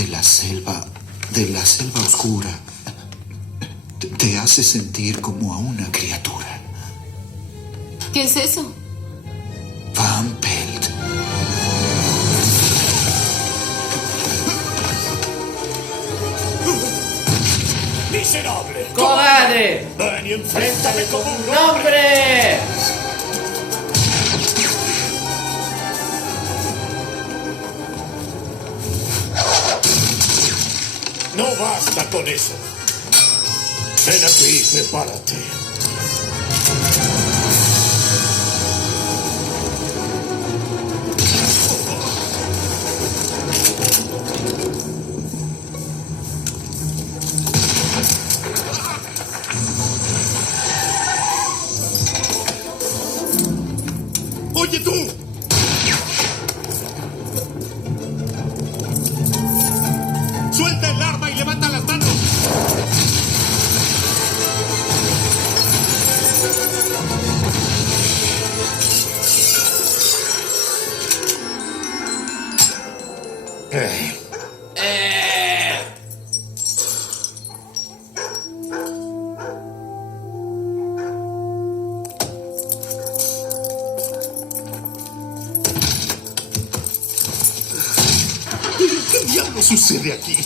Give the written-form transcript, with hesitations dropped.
de la selva oscura, te hace sentir como a una criatura. ¿Qué es eso? Van Pelt. ¡Miserable! ¡Cobarde! ¡Ven y enfréntame como un ¡Hombre! No basta con eso. Ven aquí, prepárate. ¡Oye tú! ¡Suelta el arma y levanta las manos! ¿Qué diablos sucede aquí?